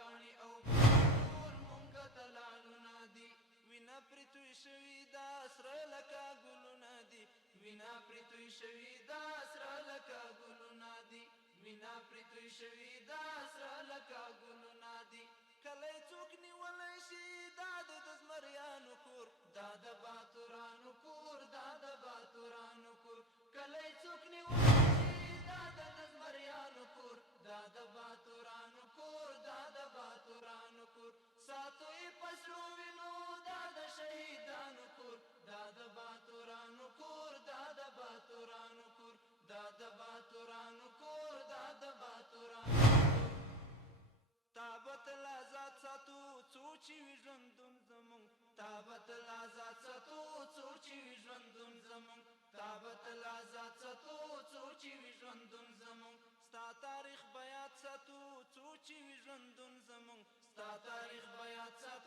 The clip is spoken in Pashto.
کاڼي او ټول مونږه ته لالونه دي وینا پرې توی شوي دا سره لکه ګلونه دي وینا پرې توی شوي دا سره لکه ګلونه دي وینا پرې توی شوي دا سره لکه ګلونه دي کله څوک نیولی شي دا د زمریانو کور دا د باتورانو کور دا د باتورانو کور کله څوک نیولی شي دا د زمریانو کور دا د باتورانو کور دا د باتورانو کور ساتو یې پسرو وینو دا د شهیدانو کور دا د باتورانو کور دا د باتورانو کور دا د باتورانو کور دا د باتورانو کور تابت لازاد ساتو څو چې وي ژوندون زمونږ تابت لازاد ساتو څو چې وي ژوندون زمونږ تابت لازاد ساتو څو چې وي ژوندون زمونږ ستا تاریخ به یاد ساتو څو چې وي ژوندون زمونږ ستا تاریخ به یاد ساتو